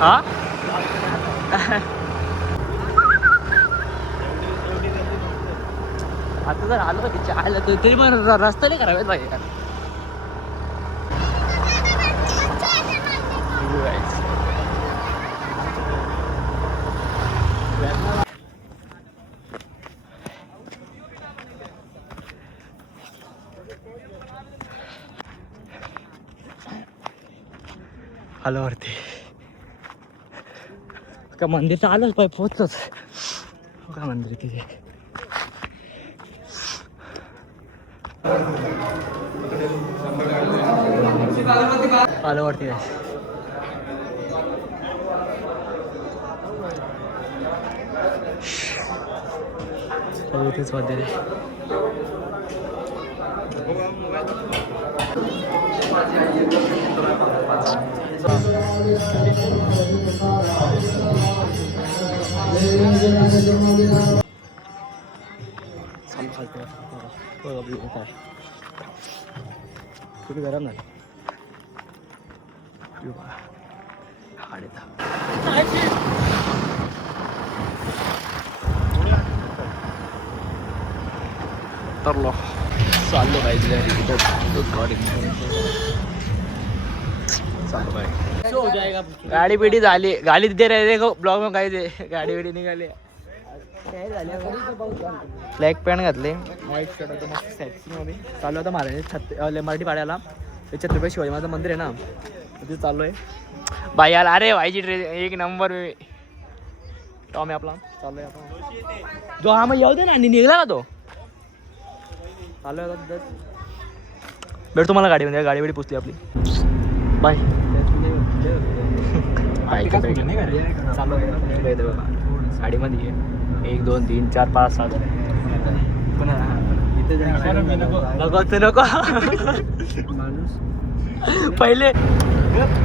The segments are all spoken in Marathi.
हा आता जर आलो की चायला तरी पण रस्ता नाही करावेत पाहिजे का. आलो वरती का मंदिर तर आलोच पाय पोहोचतोच का मंदिर तिथे. आलो वरती इथेच मंदिर आहे. थोडी गरम नाही तरलो चाललो पाहिजे गाडी बिडी झाली. गाडी तिथे राहते ब्लॉग मग काय ते गाडी बिडी निघाली. ब्लॅक पॅन्ट घातले व्हाईट शर्ट होतं मस्त मध्ये चालू होता महाराज मराठी पाड्याला. ते छत्रपती शिवाजी माझं मंदिर आहे ना तिथे चालू आहे बाई याला. अरे व्हायची ट्रेन एक नंबर टॉम आहे आपला. चालू आहे आपण जो हा मग येऊ दे ना निघला का तो चालू आहे आता. भेटतो मला गाडीमध्ये. गाडी बिडी पुसली आपली. बाय चालू आहे गाडीमध्ये 1 2 3 4 5 6 नको पहिले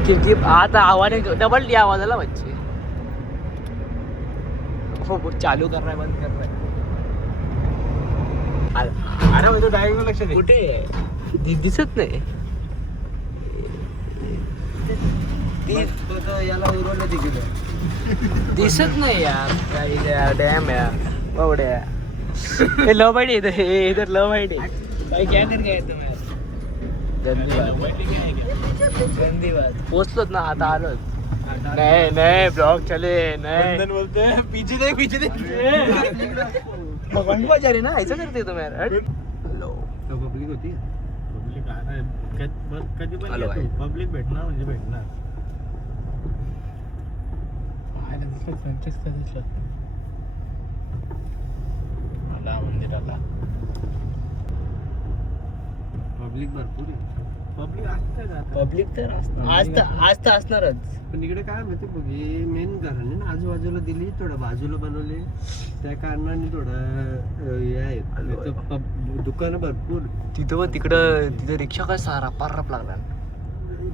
खिडकी आता आवाज डबल आवाज आला बच्चे. हो चालू कर रहा है बंद कर रहा है. अरे तो डायरेक्ट लक्ष दे. कुठे दिसत नाही. याला उरवलं तिकडे दिसत नाही यार. काही डॅम यार बावड्या. हे लव बाईट येतं. हे इधर लव बाईट आहे. भाई क्या करके येतो गंदी बात. पोचलोच ना आता आलोच. नाही नाही ब्लॉग चले नाही बोलते पीछे देख भगवान बाजारी ना ऐसा करते तुम्ही यार. हॅलो पब्लिक होती. कधी पण पब्लिक भेटणार म्हणजे भेटणार. मंदिराला पब्लिक भरपूर आहे. पब्लिक तर आज तर असणारच. पण इकडे काय माहिती बघ हे मेन घराने ना आजूबाजूला दिली थोडं बाजूला बनवले त्या कारणाने थोडं हे आहे दुकानं भरपूर तिथं. व तिकडं तिथं रिक्षा काय सारा पारप लागला.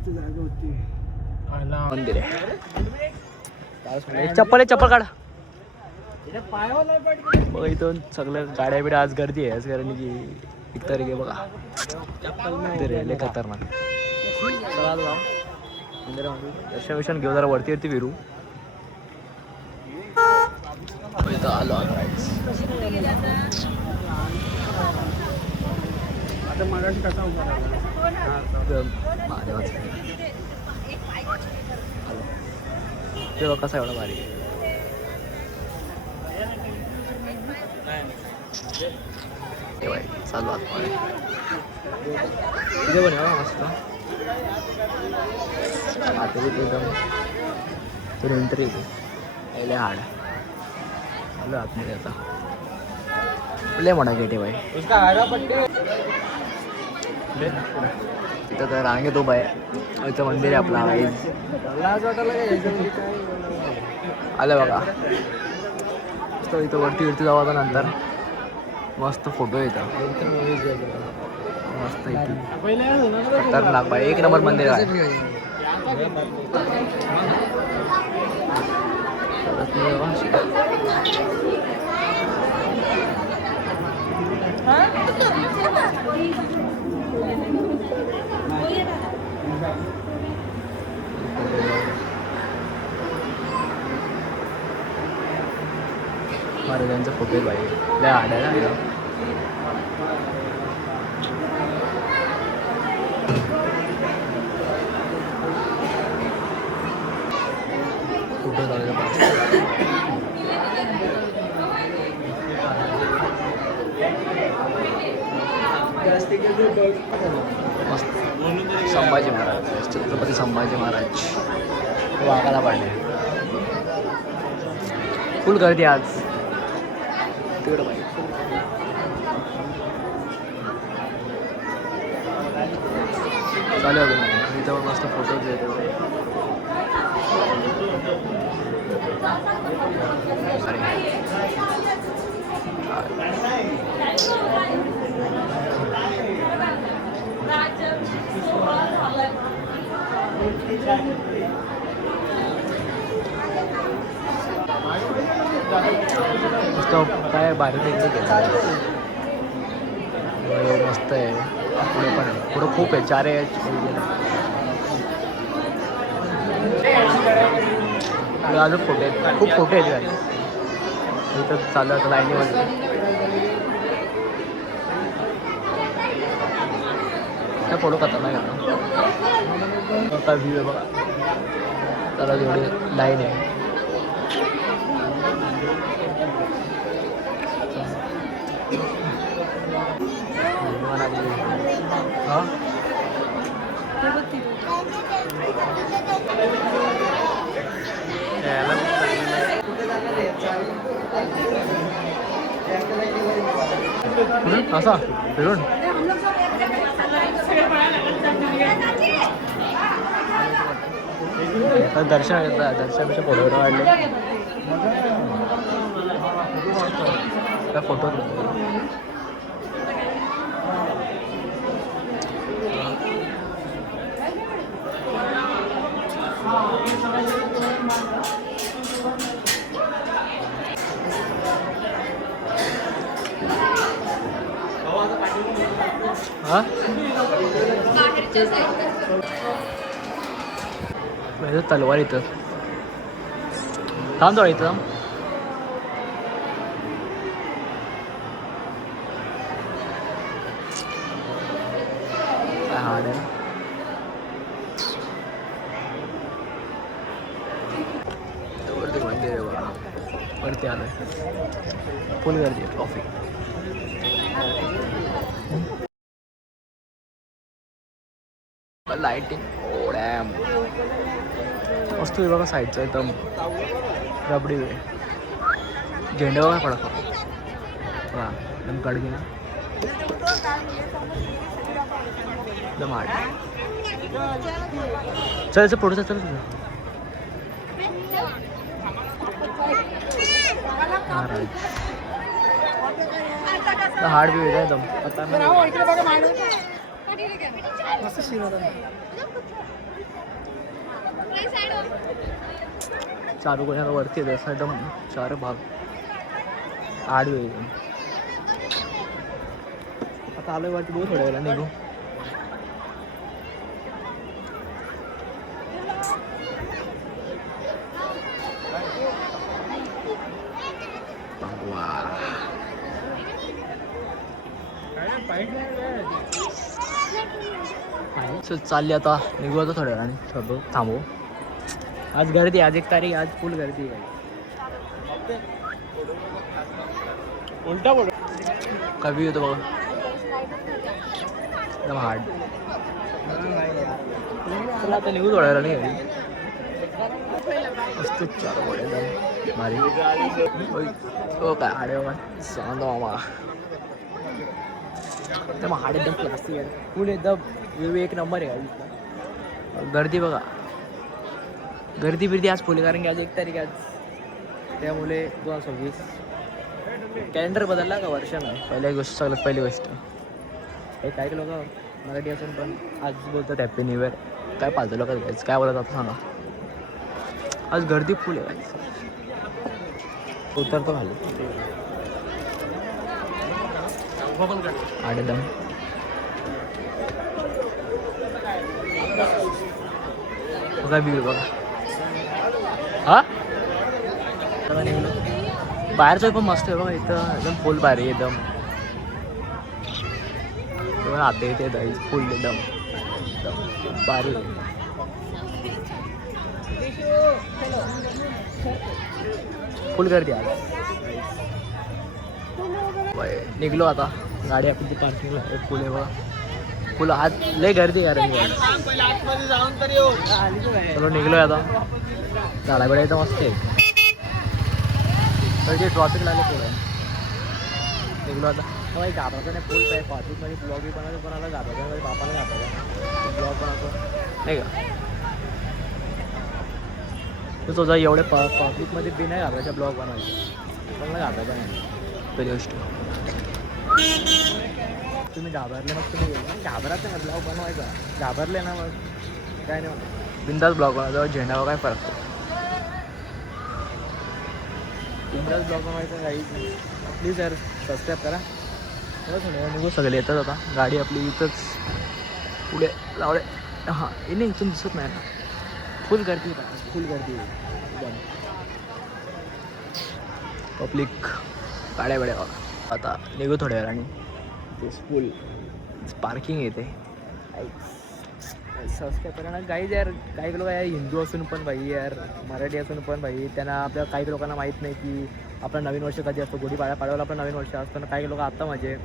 जागा होती मंदिर आहे. चप्पल काढ बघा. इथून सगळं गाड्या बिड्या आज गर्दी आहे. आज कारण की 1 तारीख आहे बघा. लय खतरनाक. दर्शन घेऊ जरा वरती फिरू. इथं आलो आता मराठी कसा तेव्हा कसा एवढा भारी चालू आता तिथे पण मस्त आता एकदम तर एंट्री येते पहिले हाड आलो आतमध्ये. आता लय मोठा गेट आहे भाई. तिथं तर रांगेत उभा आहे. इथं मंदिर आहे आपला. आलं बघा तर इथं वरती जाऊ आता नंतर. मस्त फोटो येतात मस्त खतरनाक भाई. 1 नंबर मंदिर आहे. महाराजांचा फोटो आहे बाई. लय आडायला फोटो झालेला मस्त. संभाजी महाराज, छत्रपती संभाजी महाराज वाघाला पाडले. फुल गर्दी आज तिकडं बाई. चालेल इथं मस्त फोटो घेतो. मस्त काय बारीक घेतलं मस्त आहे. पुढे पण आहे, पुढं खूप आहे. 4 आहे अजून फोटो आहेत, खूप फोटो आहेत गाडी इथं चालू आता लाईनीमध्ये. त्या फोटो खतरनाक आहे आता व्ह्यू आहे बघा. त्याला जेवढी लाईन आहे असा फिरून दर्शन घेतला. दर्शनापेक्षा फोटो काढले फोटो. हा तलवार इथं थांब थोडं इथं. हार्ड आहे वरती मंदिर आहे बघा. वरती आलं फुल गर्दी आहे. ट्रॉफिक लाईटिंग डॅम मस्त आहे बघा. साईडचं एकदम रबडी वे झेंडे बघा पडा हां एकदम कडकी ना एकदम हार्ड. चल चल पुढचं चल तुझं हार्ड भी वेगळा एकदम. चालू करण्याला वरती आहे असं एकदम 4 भाग आड वेळ. आता आलोय वरती बघू थोड्या वेळेला निघू. चालली आता निघू आता थोड्या वेळाने. थोडं थांबू. आज गर्दी, आज 1 तारीख, आज फुल गर्दी आहे. उलटा बोल कभी होतं बघा एकदम हार्ड. चला आता निघू थोड्या वेळाने घरी. मस्त 4 गोळे एकदम भारी. हो काय हाडे बाबा सांग मामा एकदम हाड एकदम प्लास्टिक आहे. फुल एकदम व्ह्यू 1 नंबर आहे गाडीचा. गर्दी बघा. गर्दी बिर्दी आज फुल कारण की आज 1 तारीख आज त्यामुळे 2026 कॅलेंडर बदलला का वर्षानं. पहिल्या गोष्ट सगळ्यात पहिली गोष्ट काही लोक मराठी असून पण आज बोलतात हॅपी न्यू इयर. काय पाहिजे लोक काय बोलत आता सांगा. आज गर्दी फुल आहे. उतरतो खाली आठ एकदम काय बिल बघा. हा बाहेरचं पण मस्त आहे बघा इथं एकदम फुल भारी एकदम आते ते दही फुल एकदम भारी फुल गर्दी आज निघलो आता गाडी आपण ती पार्किंगला फुल आहे बघा फुल आज लय गर्दी यार चलो निघलोय आता झाडा बेडा इथं मस्त आहे तर जे ट्रॉफिक लागलं पुढे निघलो आता मग घाबरायचं नाही फुल पाहिजे पाठवून ब्लॉगही बनवतो कोणाला घाबरायचं बापाला घाबरायचं ब्लॉग बनवतो नाही का तो तुझा एवढे पब्लिकमध्ये बी नाही घाबरायचा ब्लॉग बनवायचा कोणाला घाबरायचा नाही पहिली गोष्ट तुम्ही घाबरले मग तुम्ही घाबरायचं ना ब्लॉग बनवायचा घाबरले ना मग काय नाही बिंदास ब्लॉग बनवायचा झेंडावर काय फरक बिंदास ब्लॉग बनवायचा काही प्लीज यार सबस्क्राईब करा निघू सगळे येतात आता गाडी आपली इथंच पुढे लावले हां हे नाही इथून दिसत नाही ना फुल गर्दी फुल गर्दी एकदम पब्लिक गाड्या बेड्या आता निघू थोड्या वेळाने ते फुल पार्किंग येते सबस्क्राईब करा ना काही यार काही लोक यार हिंदू असून पण भाई यार मराठी असून पण भाई त्यांना आपल्या काही लोकांना माहीत नाही की आपलं नवीन वर्ष कधी असतो गुढीपाडव्याला आपलं नवीन वर्ष असतं ना काही लोक आत्ता म्हणजे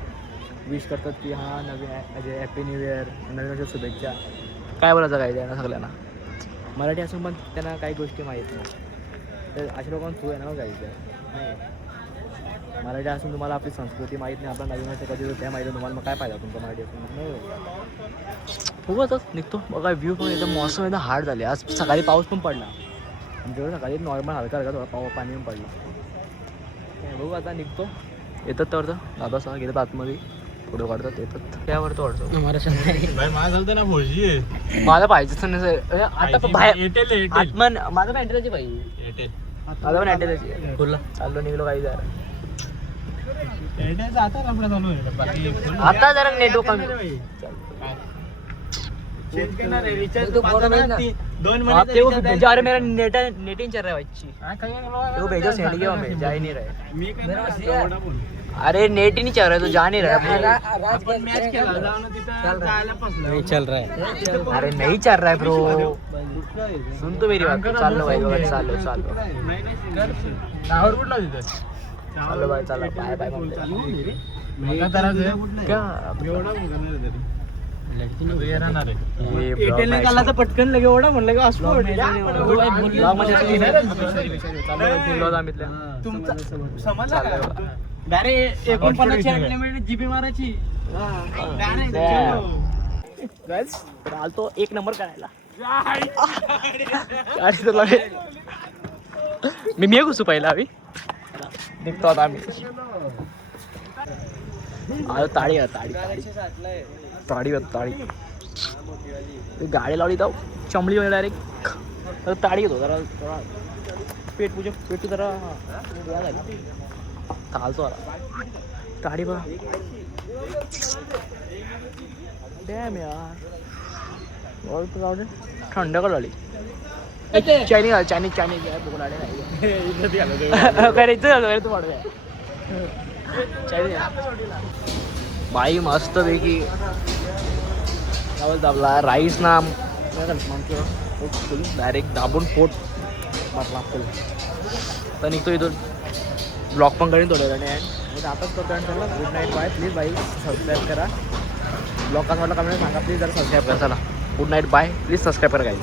विश करतात की हां नवीन म्हणजे हॅपी न्यू इयर नवीन वर्ष शुभेच्छा काय बोलायचं काय त्यांना सगळ्यांना मराठी असून पण त्यांना काही गोष्टी माहीत नाही तर अशा लोकांना थ्रू आहे ना काही नाही मराठी असून तुम्हाला आपली संस्कृती माहीत नाही आपला नवीन वर्ष कधी त्या माहिती तुम्हाला मग काय पाहिजे तुमचं मराठी असून नाही बघतच निघतो बघा व्ह्यू पण एकदम मौसम एकदम हार्ड झाले आज सकाळी पाऊस पण पडला आमच्याकडे सकाळी नॉर्मल हलका हलका थोडा पाणी पण पडला बघू आता निघतो येतात तर दादा सहा गेलं आतमध्ये फोटो काढतात येतात त्यावर तो वाटतो मला पाहिजेच नाही आता बाहेर माझं पण एंटेलची पाहिजे माझं पण एंटेलची फुल चाललो निघलो काही जरा आता जरा नेटवर्क कमी अरे मेरा नेटिंग चल रहा है बच्ची वो भेजो सेंड किया मैं जा ही नहीं रहा अरे नेट ही नहीं चल रहा तो जा नहीं रहा नहीं चल रहा है अरे नहीं चल रहा है ब्रो सुन तो मेरी बात चालो भाई चालो चालो चालो भाई चला बाय बाय क्या पटकन लगे ओढा म्हणलं का जीबी मारायची आलतो एक नंबर करायला मी घुसू पहिला आम्ही निघतो आता आम्ही ताडी ताडी ताडी ताडी गाडी लावली तर चमडी मध्ये डायरेक्ट ताडी घेतो जरा जरा पेट जरा चालतो आता ताडी बघा डॅम यार जाऊ दे थंड का झाली चायनीज चायनीज चायनीज बघून आले नाही करायचं झालं तू वाढव्या चायनीज बाई मस्त पैकी दाबला राईस ना फुल डायरेक्ट दाबून पोट बाटला फुल तर निघतो इथून ब्लॉग पण करेन थोड्या वेळाने आणि आताच करतो आणि चला good night bye please bye subscribe करा ब्लॉग कसा वाटला कमेंट सांगा प्लीज जरा सबस्क्राईब करा चला good night bye please subscribe करा गाईज